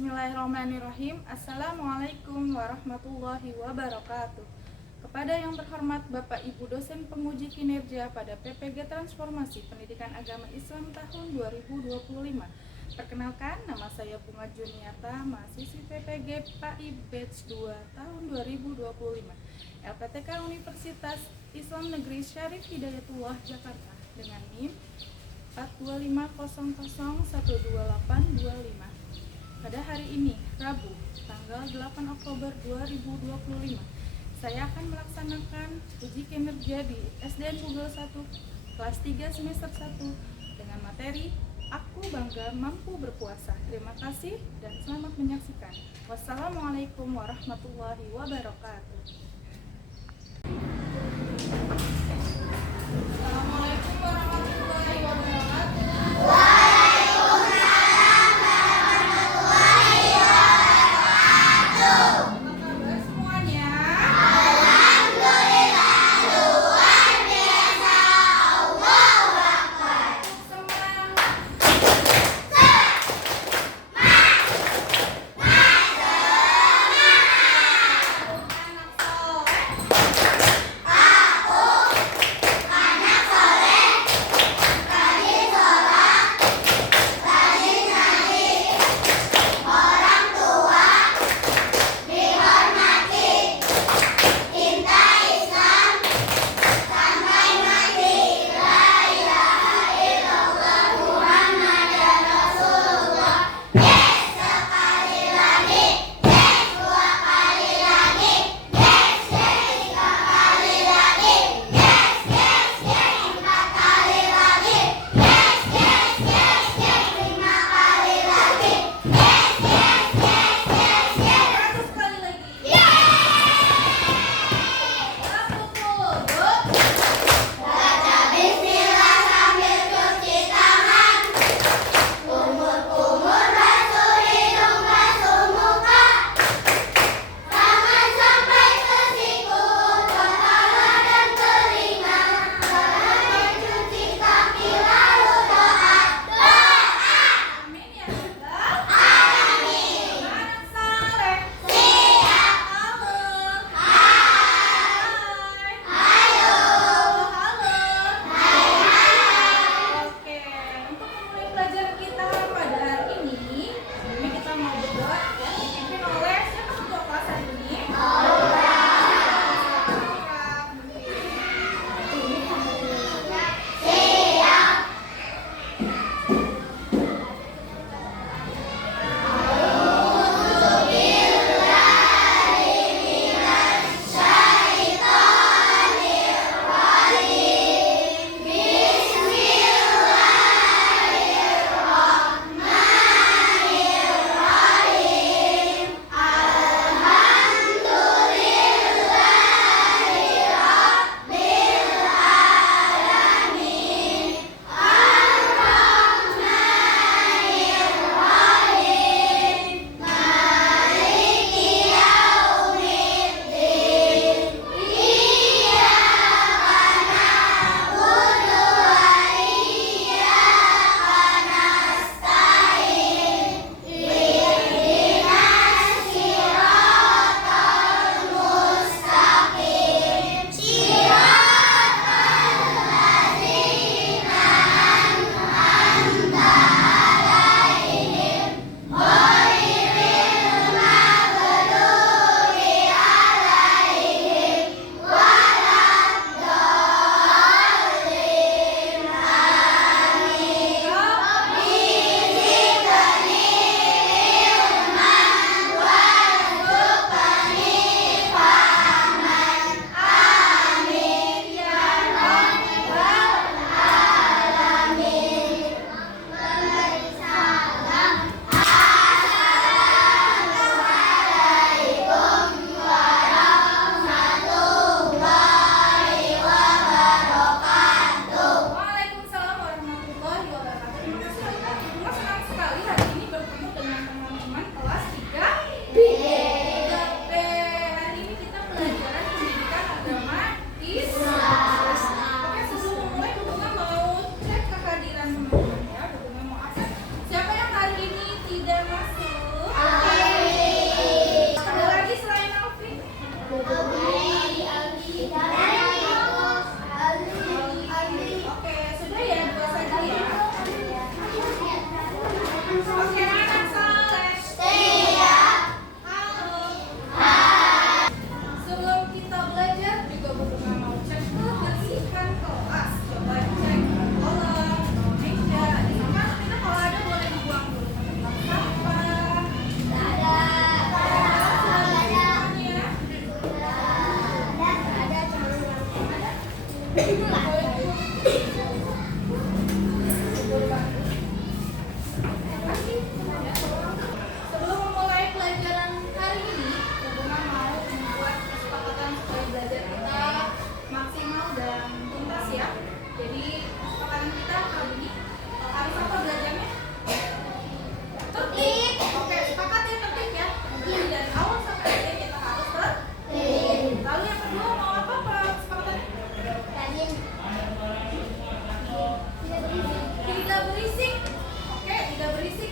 Bismillahirrahmanirrahim. Assalamualaikum warahmatullahi wabarakatuh. Kepada yang terhormat Bapak Ibu dosen penguji kinerja pada PPG Transformasi Pendidikan Agama Islam tahun 2025. Perkenalkan, nama saya Bunga Juniata, mahasiswi PPG PAI Batch 2 tahun 2025, LPTK Universitas Islam Negeri Syarif Hidayatullah Jakarta dengan NIM 42500122825. Pada hari ini, Rabu, tanggal 8 Oktober 2025, saya akan melaksanakan uji kinerja di SDN Google 1 kelas 3 semester 1 dengan materi Aku Bangga Mampu Berpuasa. Terima kasih dan selamat menyaksikan. Wassalamualaikum warahmatullahi wabarakatuh. Assalamualaikum warahmatullahi wabarakatuh.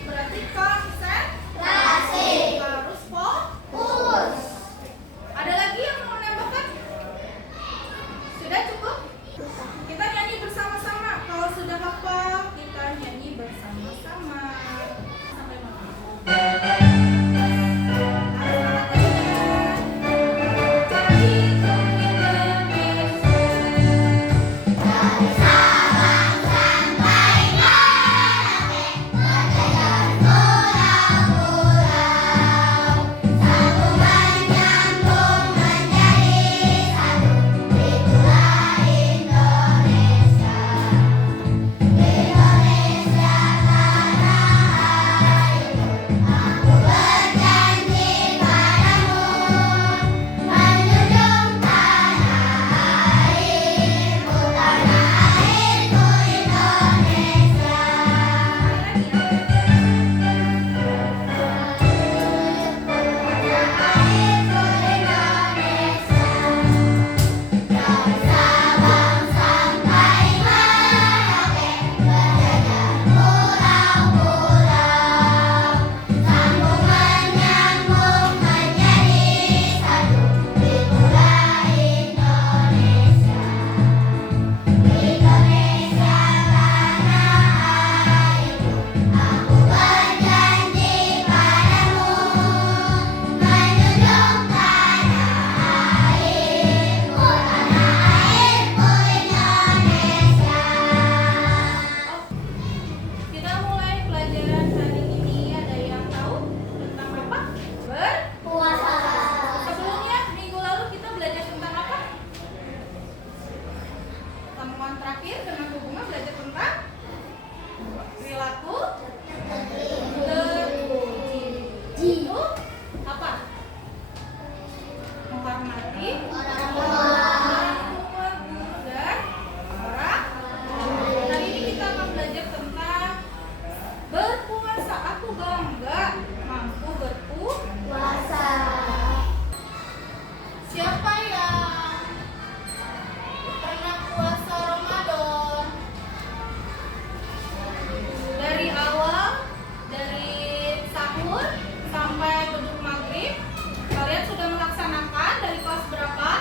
Berarti konsentrasi. Harus fokus. Ada lagi yang mau menambahkan? Sudah cukup? Kita nyanyi bersama-sama. Kalau sudah hafal, kita nyanyi bersama-sama. Sampai malam. Kita mulai pelajaran hari ini. Ada yang tahu tentang apa? Berpuasa. Sebelumnya minggu lalu kita belajar tentang apa? Pertemuan terakhir dengan Bu Bunga belajar tentang perilaku terpuji. Itu apa? Menghormati orang tua, guru, dan orang. Hari ini kita akan belajar tentang berpuasa. Aku bangga mampu berpuasa. Siapa yang pernah puasa Ramadan? Dari awal, dari sahur sampai beduk maghrib, kalian sudah melaksanakan dari kelas berapa?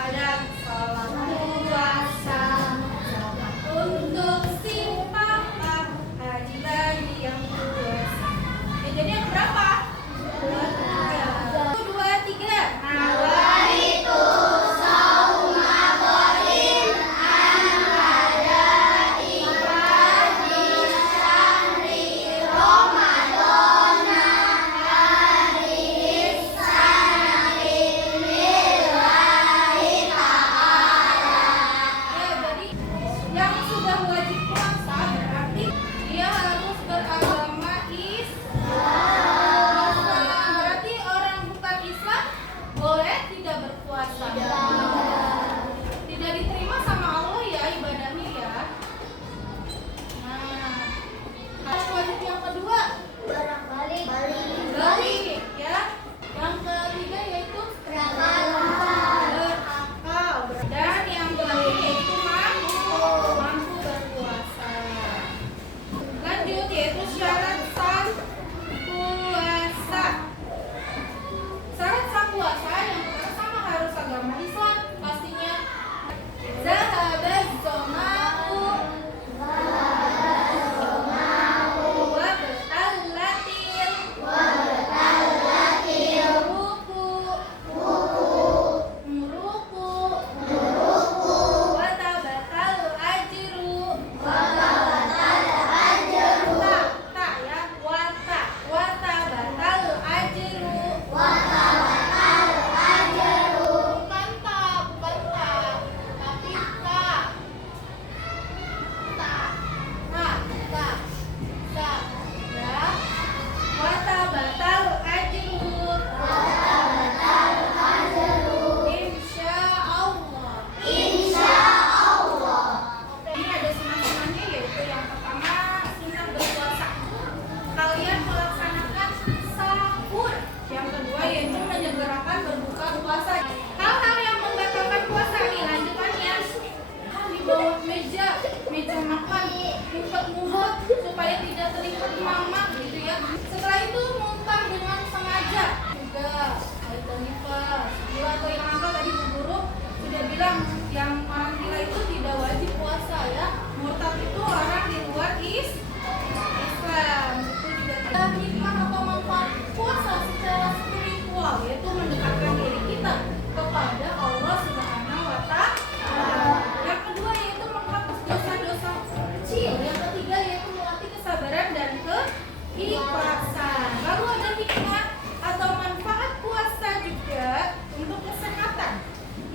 Ramadan, salam puasa, zakat untuk si papa, haji bagi yang puasa. Ya, jadi yang berapa? Satu, dua, tiga. Nawaitu sauma qadin an ada ibadi syahri Ramadana hadis sanati lillahi ta'ala. Ya, jadi yang sudah wajib puasa berarti dia harus beragama Islam. Berarti orang bukan Islam boleh tidak berpuasa. Tidak diterima sama Allah ya ibadahnya ya. Nah, wajib yang kedua balik ya. Yang ketiga yaitu berakal. Dan yang terakhir yaitu mampu berpuasa. Lanjut yaitu syarat sah puasa. Syarat sah puasa yang pertama harus agama Islam pastinya. Zahabaz zama'u wa batallatil muruku wa tabatal ajru tak ya wa tabatal ajru bukan tapi ya wa tabatal ajru insyaallah. Ini ada sunah-sunahnya yaitu yang pertama sunah berpuasa. Kalian melaksanakan sahur. Yang kedua yaitu menyegerakan berbuka puasa. Hal-hal yang membatalkan puasa nih lanjutannya. Di bawah meja makan, ngumpet-ngumpet supaya tidak terlihat mama gitu ya. Setelah itu muntah dengan sengaja. Juga itu nifas. Gila atau yang angkat tadi Bu Guru sudah bilang yang orang gila itu tidak wajib puasa ya. Murtad itu orang di luar Islam. Itu juga tidak hikmah atau manfaat puasa secara spiritual yaitu mendekatkan diri kita kepada Allah Subhanahu wa Ta'ala. Yang kedua yaitu menghapus dosa-dosa kecil. Yang ketiga yaitu melatih kesabaran dan keikhlasan. Lalu ada hikmah atau manfaat puasa juga untuk kesehatan.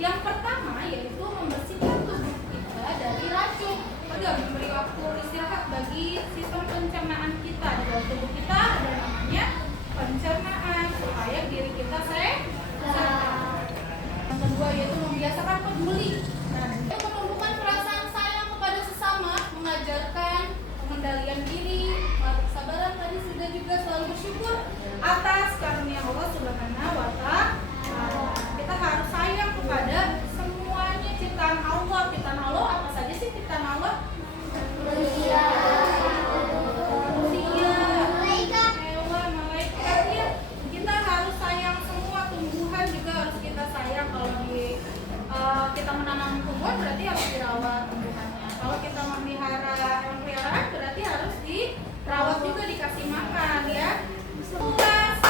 Yang pertama yaitu membersihkan tubuh kita dari racun. Juga memberi waktu istirahat bagi sistem pencernaan kita. Di dalam tubuh kita ada namanya pencernaan supaya diri kita sehat. Yang kedua yaitu membiasakan peduli. Untuk menumbuhkan perasaan sayang kepada sesama, mengajarkan pengendalian diri, melatih kesabaran tadi sudah juga selalu bersyukur atas karunia Allah Subhanahu wa Ta'ala. Kita harus sayang kepada semuanya ciptaan Allah. Ciptaan Allah apa saja sih ciptaan Allah? Manusia, hewan, malaikat ya. Kita harus sayang semua tumbuhan juga harus kita sayang. Kalau kita menanam tumbuhan berarti harus dirawat tumbuhannya. Kalau kita memelihara hewan peliharaan berarti harus dirawat juga dikasih makan ya. Puas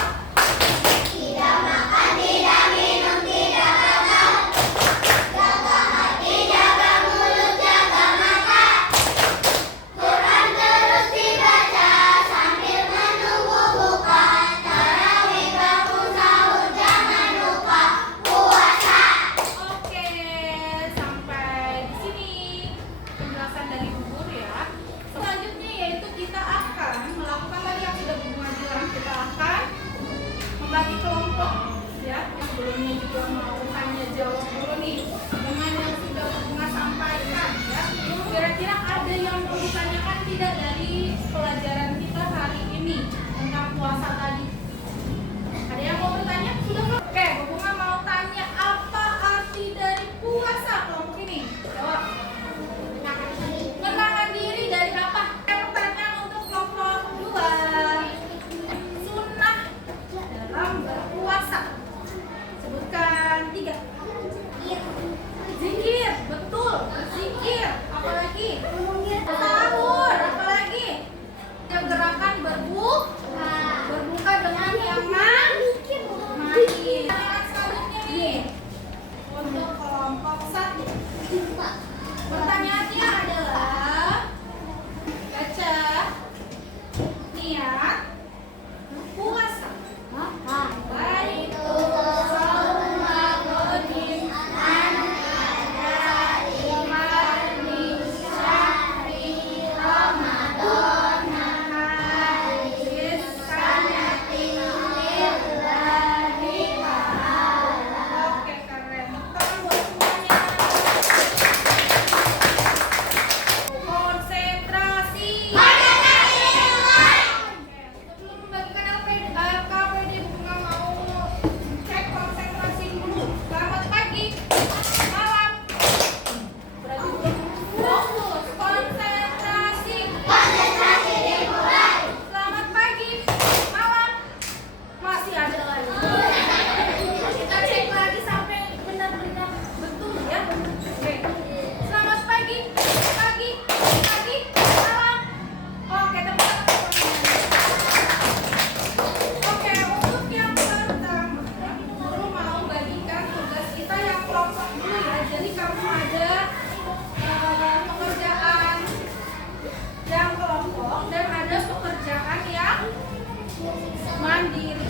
mandiri.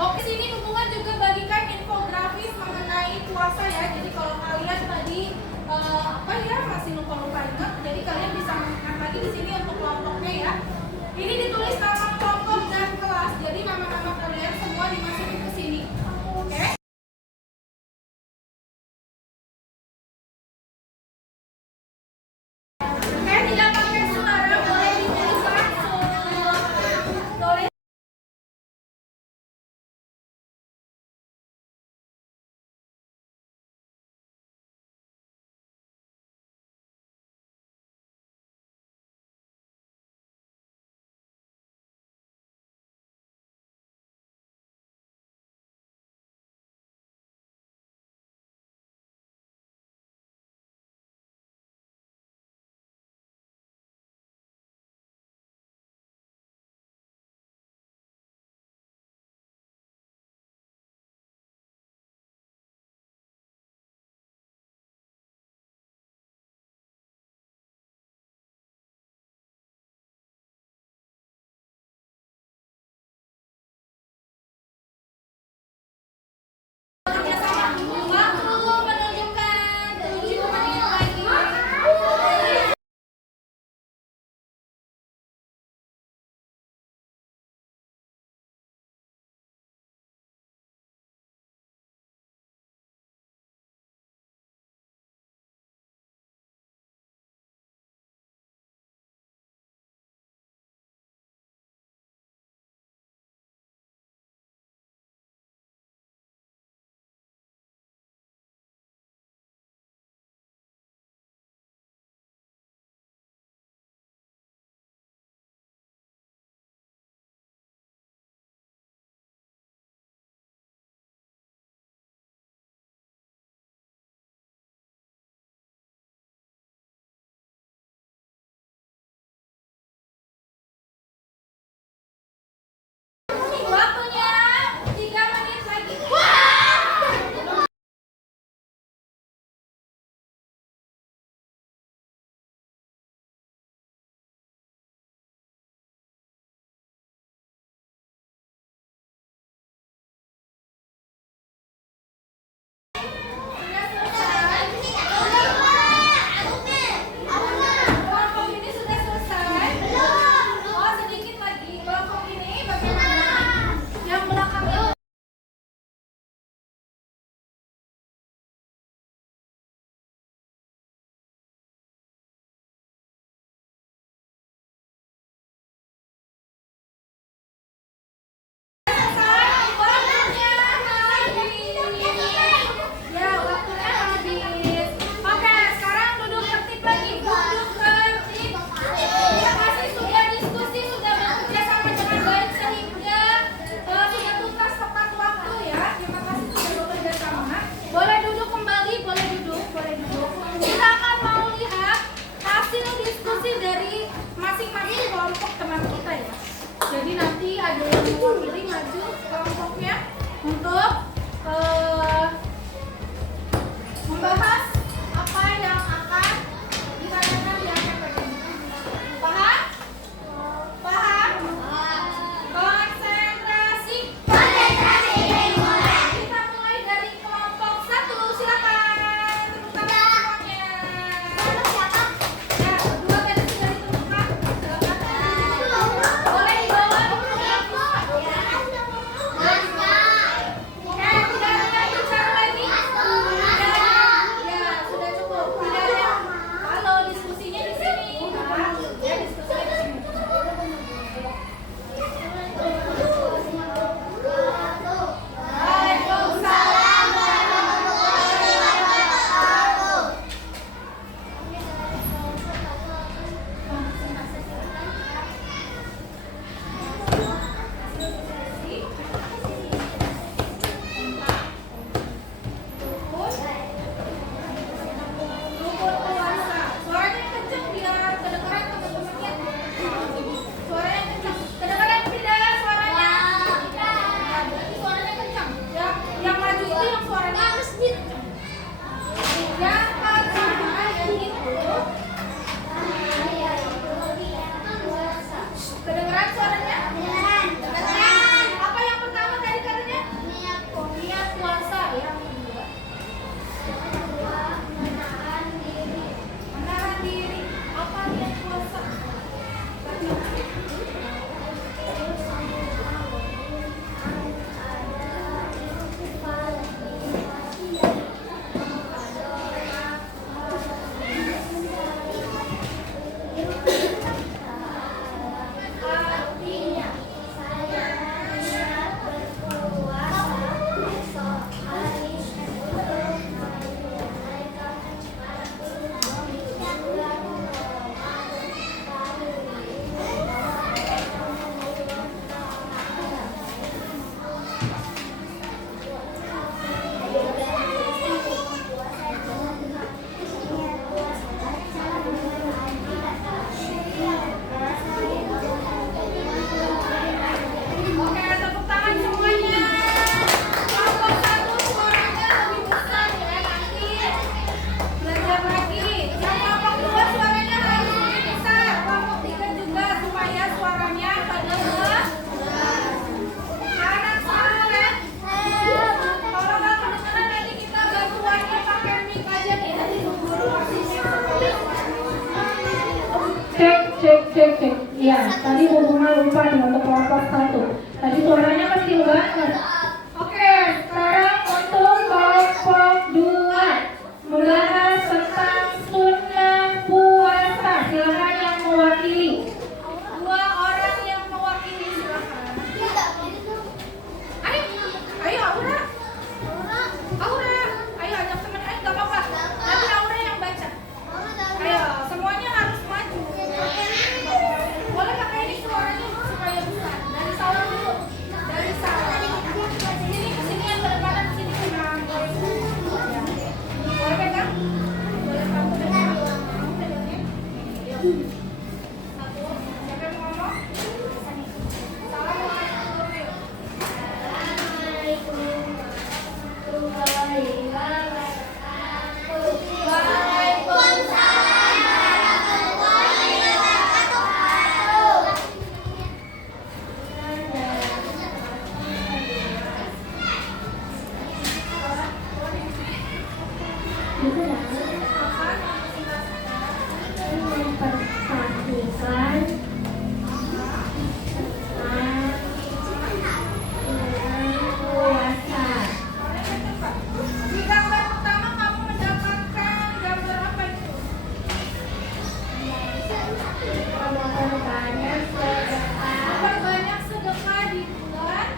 Oke, sini hubungan juga bagikan infografis mengenai puasa ya. Jadi kalau kalian tadi masih lupa ingat, jadi kalian bisa mengingat lagi di sini untuk kelompoknya ya. Ini ditulis nama kelompok dan kelas. Jadi nama-nama kalian semua dimasukin ke sini. Oke? Oke, tidak pakai suara, boleh ditulis langsung. Tulis. Waktunya 3 menit lagi. Sudah selesai. Kelompok ini sudah selesai. Oh, sedikit lagi. Kelompok ini bagaimana? Yang belakang itu. Ya, waktunya habis. Oke, sekarang duduk tertib lagi. Duduk tertib. Terima kasih sudah diskusi, sudah bekerja sama dengan baik sehingga sudah tuntas tepat waktu ya. Terima kasih sudah bekerja sama. Boleh duduk kembali, boleh duduk, boleh duduk. Kita akan mau lihat hasil diskusi dari masing-masing kelompok teman kita ya. Jadi nanti ada yang mewakili maju kelompoknya untuk membahas apa yang akan ditanyakan di akhir pertemuan. Paham? Paham? Konsentrasi. Kita mulai dari kelompok 1. Silakan. Tepuk tangan semuanya. Ya, berdua tadi sudah ditentukan. Silakan. Boleh dibawa ke kelompok. Iya, tadi Bu Bunga lupa nih untuk kelompok 1. Tadi suaranya kecil banget. Oke, sekarang untuk kelompok 2 membahas tentang sunnah puasa. Silakan yang mewakili. 2 orang yang mewakili silakan. Ayo Aura. Ayo ajak teman ayo nggak apa-apa. Tapi Aura yang baca. Ayo semuanya harus maju. Boleh pakai ini suaranya supaya besar. Dari sawah dulu. Dari sawah. Sini kesini yang berdepan sini tenang. Boleh pegang? Boleh kamu pegang? Kamu pegangnya? Yuk. 1. Siapa yang mau ngomong? Di gambar pertama kamu mendapatkan gambar apa itu? Memperbanyak sedekah di bulan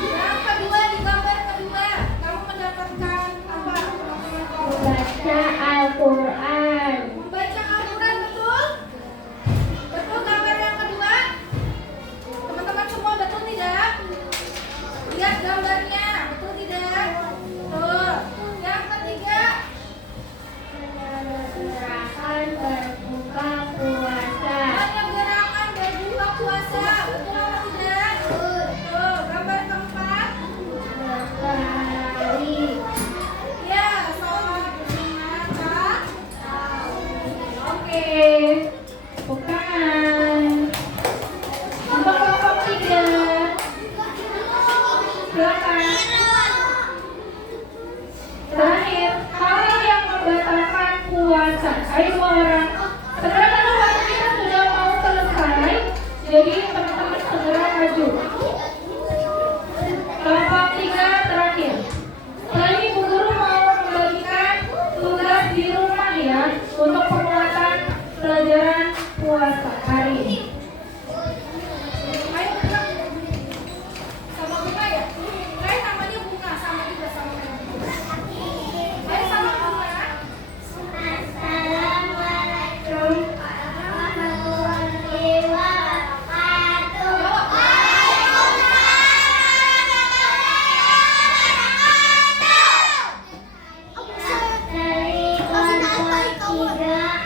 Yang kedua, di gambar kedua kamu mendapatkan apa? Baca Al-Quran. Membaca Al-Quran, betul? Betul gambar yang kedua? Teman-teman semua betul tidak? Lihat gambarnya, betul tidak? Betul. Yang ketiga, Gerakan berbuka puasa. menyegerakan berbuka puasa, betul apa tidak? Betul. Gambar keempat, Berlari. ya, sholat Jumat. Oke, bukan. Untuk kelompok 3, silakan. Terakhir, hal yang membatalkan puasa. Ayo semua orang. Sekarang kan waktu kita sudah mau selesai, jadi teman-teman segera maju. Kelompok 3 terakhir. Setelah ini Bu Guru mau membagikan tugas di rumah ya untuk penguatan pelajaran puasa hari ini. Ayo bergerak. Sama bunga ya? Kayak namanya bunga, sama juga sama kayak bunga. Ayo sama bunga. Assalamualaikum warahmatullahi wabarakatuh. Dari kelompok 3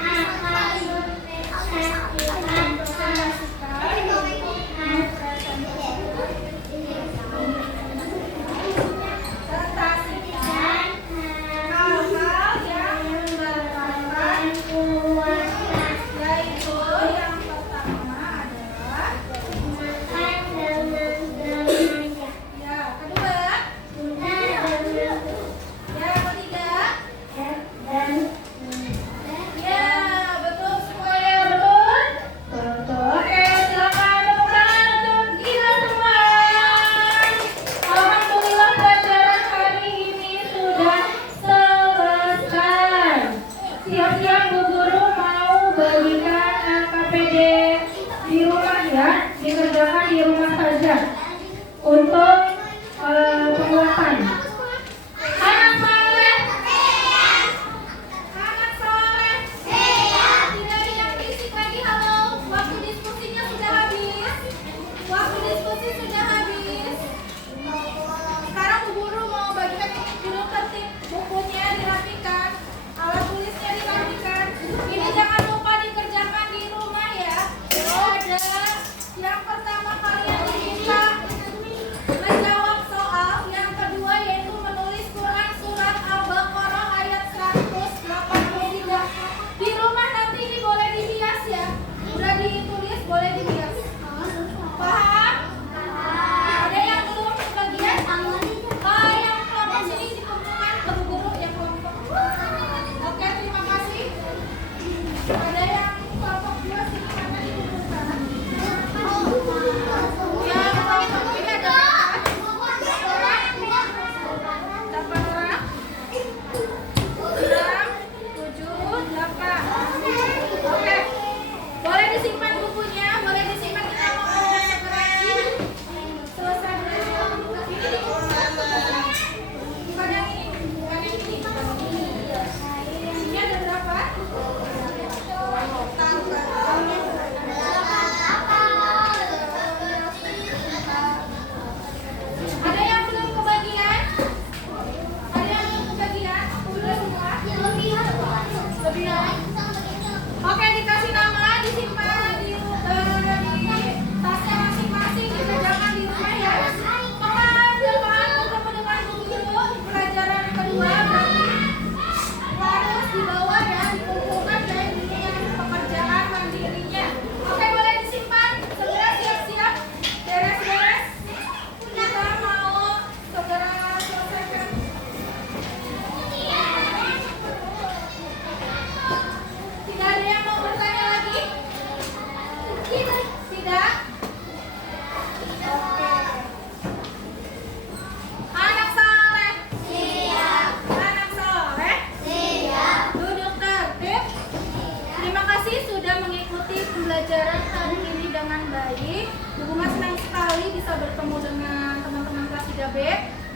bertemu dengan teman-teman kelas 3B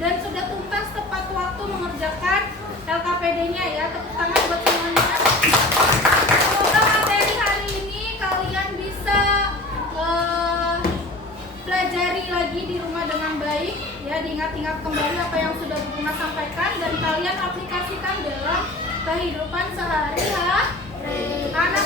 dan sudah tuntas tepat waktu mengerjakan LKPD-nya ya. Tepuk tangan buat semuanya. Semoga materi hari ini kalian bisa pelajari lagi di rumah dengan baik ya, diingat-ingat kembali apa yang sudah Bu Bunga sampaikan dan kalian aplikasikan dalam kehidupan sehari-hari. Anak